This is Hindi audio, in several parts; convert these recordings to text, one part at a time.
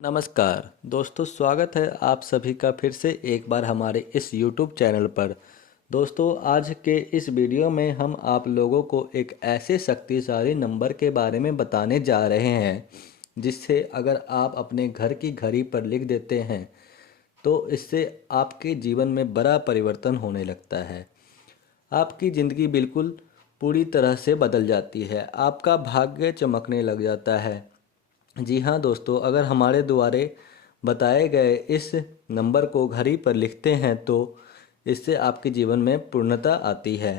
नमस्कार दोस्तों, स्वागत है आप सभी का फिर से एक बार हमारे इस YouTube चैनल पर। दोस्तों, आज के इस वीडियो में हम आप लोगों को एक ऐसे शक्तिशाली नंबर के बारे में बताने जा रहे हैं जिससे अगर आप अपने घर की घड़ी पर लिख देते हैं तो इससे आपके जीवन में बड़ा परिवर्तन होने लगता है। आपकी ज़िंदगी बिल्कुल पूरी तरह से बदल जाती है, आपका भाग्य चमकने लग जाता है। जी हाँ दोस्तों, अगर हमारे द्वारा बताए गए इस नंबर को घड़ी पर लिखते हैं तो इससे आपके जीवन में पूर्णता आती है।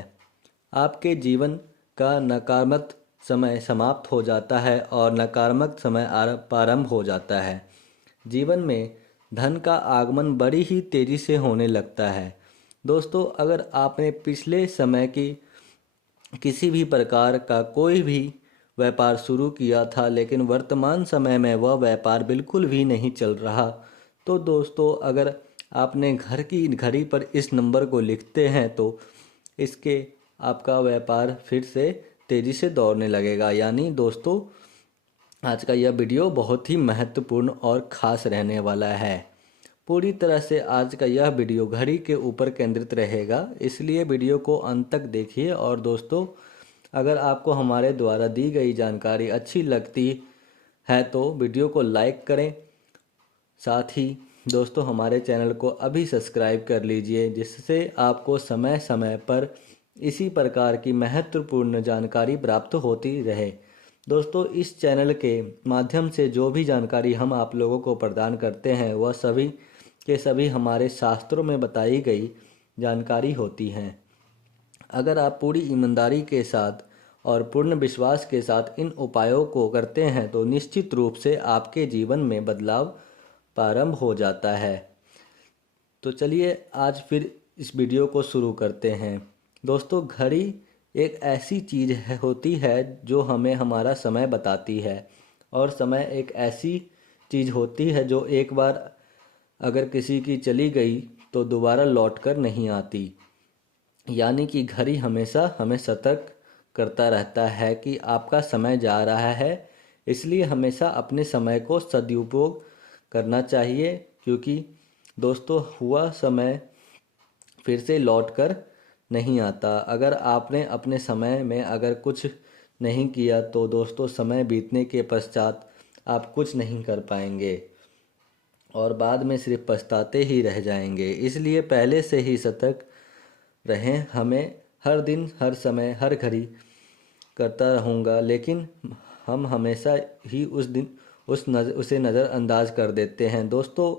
आपके जीवन का नकारात्मक समय समाप्त हो जाता है और नकारात्मक समय प्रारंभ हो जाता है। जीवन में धन का आगमन बड़ी ही तेज़ी से होने लगता है। दोस्तों, अगर आपने पिछले समय की किसी भी प्रकार का कोई भी व्यापार शुरू किया था लेकिन वर्तमान समय में वह व्यापार बिल्कुल भी नहीं चल रहा, तो दोस्तों अगर आपने घर की घड़ी पर इस नंबर को लिखते हैं तो इसके आपका व्यापार फिर से तेज़ी से दौड़ने लगेगा। यानी दोस्तों, आज का यह वीडियो बहुत ही महत्वपूर्ण और ख़ास रहने वाला है। पूरी तरह से आज का यह वीडियो घड़ी के ऊपर केंद्रित रहेगा, इसलिए वीडियो को अंत तक देखिए। और दोस्तों, अगर आपको हमारे द्वारा दी गई जानकारी अच्छी लगती है तो वीडियो को लाइक करें। साथ ही दोस्तों, हमारे चैनल को अभी सब्सक्राइब कर लीजिए जिससे आपको समय समय पर इसी प्रकार की महत्वपूर्ण जानकारी प्राप्त होती रहे। दोस्तों, इस चैनल के माध्यम से जो भी जानकारी हम आप लोगों को प्रदान करते हैं वह सभी के सभी हमारे शास्त्रों में बताई गई जानकारी होती हैं। अगर आप पूरी ईमानदारी के साथ और पूर्ण विश्वास के साथ इन उपायों को करते हैं तो निश्चित रूप से आपके जीवन में बदलाव प्रारंभ हो जाता है। तो चलिए आज फिर इस वीडियो को शुरू करते हैं। दोस्तों, घड़ी एक ऐसी चीज़ होती है जो हमें हमारा समय बताती है, और समय एक ऐसी चीज़ होती है जो एक बार अगर किसी की चली गई तो दोबारा लौट कर नहीं आती। यानी कि घड़ी हमेशा हमें सतर्क करता रहता है कि आपका समय जा रहा है, इसलिए हमेशा अपने समय को सदुपयोग करना चाहिए, क्योंकि दोस्तों हुआ समय फिर से लौट कर नहीं आता। अगर आपने अपने समय में अगर कुछ नहीं किया तो दोस्तों समय बीतने के पश्चात आप कुछ नहीं कर पाएंगे और बाद में सिर्फ पछताते ही रह जाएंगे। इसलिए पहले से ही सतर्क रहें। हमें हर दिन हर समय हर घड़ी करता रहूँगा, लेकिन हम हमेशा ही उसे नज़रअंदाज कर देते हैं। दोस्तों,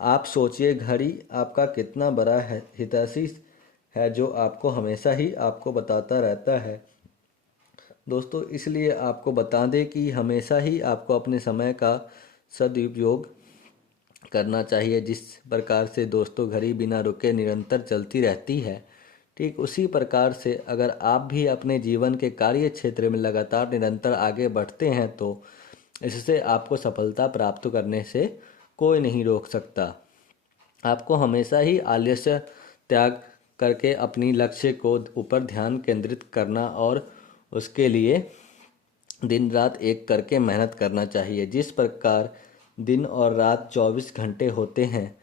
आप सोचिए, घड़ी आपका कितना बड़ा है हितैषी है जो आपको हमेशा ही आपको बताता रहता है। दोस्तों, इसलिए आपको बता दें कि हमेशा ही आपको अपने समय का सदुपयोग करना चाहिए। जिस प्रकार से दोस्तों घड़ी बिना रुके निरंतर चलती रहती है, ठीक उसी प्रकार से अगर आप भी अपने जीवन के कार्य क्षेत्र में लगातार निरंतर आगे बढ़ते हैं तो इससे आपको सफलता प्राप्त करने से कोई नहीं रोक सकता। आपको हमेशा ही आलस्य त्याग करके अपनी लक्ष्य को ऊपर ध्यान केंद्रित करना और उसके लिए दिन रात एक करके मेहनत करना चाहिए। जिस प्रकार दिन और रात 24 घंटे होते हैं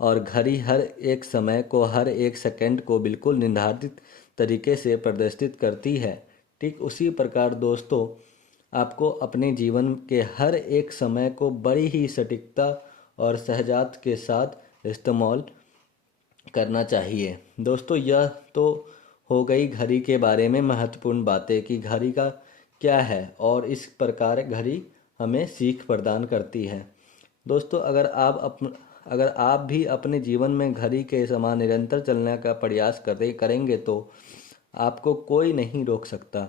और घड़ी हर एक समय को हर एक सेकंड को बिल्कुल निर्धारित तरीके से प्रदर्शित करती है, ठीक उसी प्रकार दोस्तों आपको अपने जीवन के हर एक समय को बड़ी ही सटीकता और सहजात के साथ इस्तेमाल करना चाहिए। दोस्तों, यह तो हो गई घड़ी के बारे में महत्वपूर्ण बातें कि घड़ी का क्या है और इस प्रकार घड़ी हमें सीख प्रदान करती है। दोस्तों, अगर आप भी अपने जीवन में घड़ी के समान निरंतर चलने का प्रयास करेंगे तो आपको कोई नहीं रोक सकता।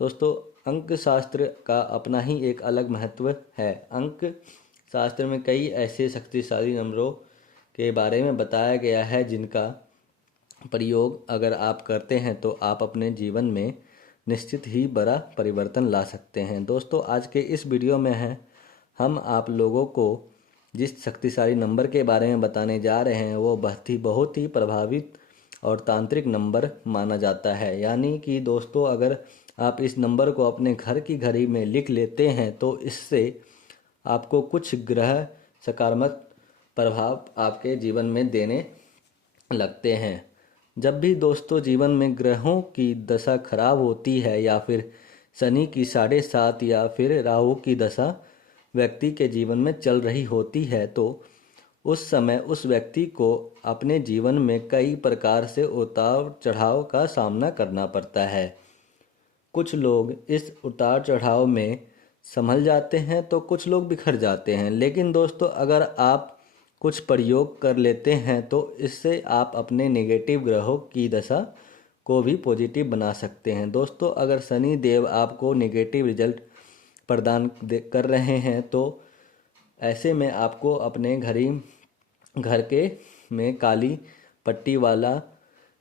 दोस्तों, अंक शास्त्र का अपना ही एक अलग महत्व है। अंक शास्त्र में कई ऐसे शक्तिशाली नंबरों के बारे में बताया गया है जिनका प्रयोग अगर आप करते हैं तो आप अपने जीवन में निश्चित ही बड़ा परिवर्तन ला सकते हैं। दोस्तों, आज के इस वीडियो में हम आप लोगों को जिस शक्तिशाली नंबर के बारे में बताने जा रहे हैं वो बहुत ही प्रभावित और तांत्रिक नंबर माना जाता है। यानी कि दोस्तों, अगर आप इस नंबर को अपने घर की घड़ी में लिख लेते हैं तो इससे आपको कुछ ग्रह सकारात्मक प्रभाव आपके जीवन में देने लगते हैं। जब भी दोस्तों जीवन में ग्रहों की दशा खराब होती है या फिर शनि की 7.5 या फिर राहु की दशा व्यक्ति के जीवन में चल रही होती है तो उस समय उस व्यक्ति को अपने जीवन में कई प्रकार से उतार चढ़ाव का सामना करना पड़ता है। कुछ लोग इस उतार चढ़ाव में संभल जाते हैं तो कुछ लोग बिखर जाते हैं। लेकिन दोस्तों अगर आप कुछ प्रयोग कर लेते हैं तो इससे आप अपने नेगेटिव ग्रहों की दशा को भी पॉजिटिव बना सकते हैं। दोस्तों अगर शनि देव आपको नेगेटिव रिजल्ट प्रदान कर रहे हैं तो ऐसे में आपको अपने घर के में काली पट्टी वाला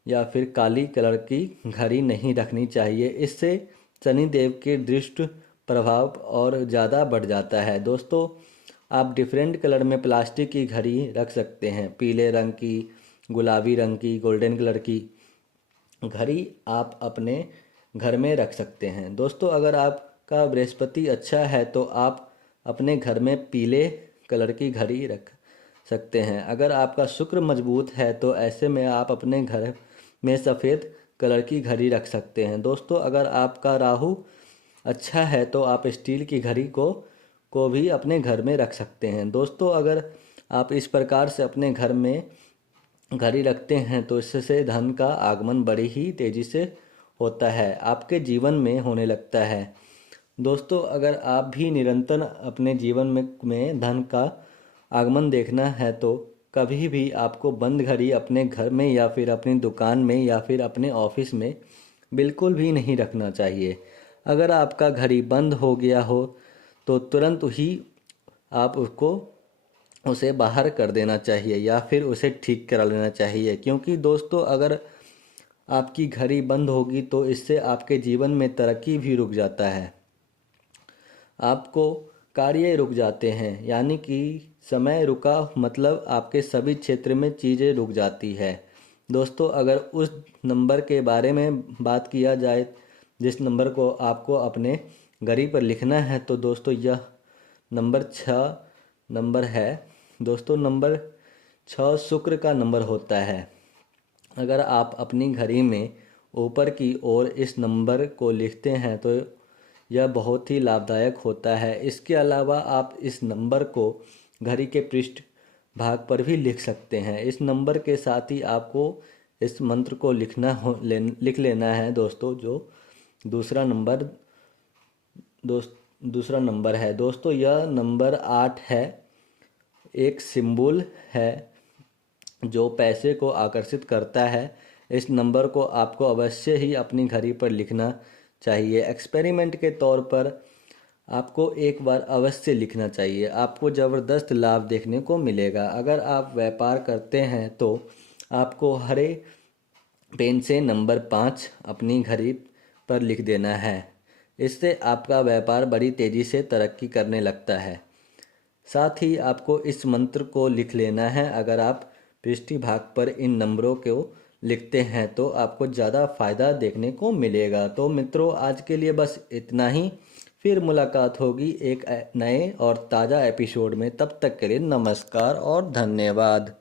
या फिर काली कलर की घड़ी नहीं रखनी चाहिए। इससे शनि देव के दृष्ट प्रभाव और ज़्यादा बढ़ जाता है। दोस्तों आप डिफरेंट कलर में प्लास्टिक की घड़ी रख सकते हैं, पीले रंग की, गुलाबी रंग की, गोल्डन कलर की घड़ी आप अपने घर में रख सकते हैं। दोस्तों अगर आपका बृहस्पति अच्छा है तो आप अपने घर में पीले कलर की घड़ी रख सकते हैं। अगर आपका शुक्र मजबूत है तो ऐसे में आप अपने घर में सफ़ेद कलर की घड़ी रख सकते हैं। दोस्तों अगर आपका राहु अच्छा है तो आप स्टील की घड़ी को भी अपने घर में रख सकते हैं। दोस्तों अगर आप इस प्रकार से अपने घर में घड़ी रखते हैं तो इससे धन का आगमन बड़ी ही तेज़ी से होता है, आपके जीवन में होने लगता है। दोस्तों अगर आप भी निरंतर अपने जीवन में धन का आगमन देखना है तो कभी भी आपको बंद घड़ी अपने घर में या फिर अपनी दुकान में या फिर अपने ऑफिस में बिल्कुल भी नहीं रखना चाहिए। अगर आपका घड़ी बंद हो गया हो तो तुरंत ही आप उसे बाहर कर देना चाहिए या फिर उसे ठीक करा लेना चाहिए। क्योंकि दोस्तों अगर आपकी घड़ी बंद होगी तो इससे आपके जीवन में तरक्की भी रुक जाता है, आपको कार्य रुक जाते हैं। यानी कि समय रुका मतलब आपके सभी क्षेत्र में चीज़ें रुक जाती है। दोस्तों अगर उस नंबर के बारे में बात किया जाए जिस नंबर को आपको अपने घड़ी पर लिखना है तो दोस्तों यह नंबर 6 नंबर है। दोस्तों नंबर 6 शुक्र का नंबर होता है। अगर आप अपनी घड़ी में ऊपर की ओर इस नंबर को लिखते हैं तो यह बहुत ही लाभदायक होता है। इसके अलावा आप इस नंबर को घड़ी के पृष्ठ भाग पर भी लिख सकते हैं। इस नंबर के साथ ही आपको इस मंत्र को लिख लेना है दोस्तों, जो दूसरा नंबर है। दोस्तों यह नंबर 8 है, एक सिंबल है जो पैसे को आकर्षित करता है। इस नंबर को आपको अवश्य ही अपनी घड़ी पर लिखना चाहिए। एक्सपेरिमेंट के तौर पर आपको एक बार अवश्य लिखना चाहिए, आपको ज़बरदस्त लाभ देखने को मिलेगा। अगर आप व्यापार करते हैं तो आपको हरे पेन से नंबर 5 अपनी घड़ी पर लिख देना है। इससे आपका व्यापार बड़ी तेज़ी से तरक्की करने लगता है। साथ ही आपको इस मंत्र को लिख लेना है। अगर आप पृष्ठ भाग पर इन नंबरों को लिखते हैं तो आपको ज़्यादा फ़ायदा देखने को मिलेगा। तो मित्रों आज के लिए बस इतना ही, फिर मुलाकात होगी एक नए और ताज़ा एपिसोड में। तब तक के लिए नमस्कार और धन्यवाद।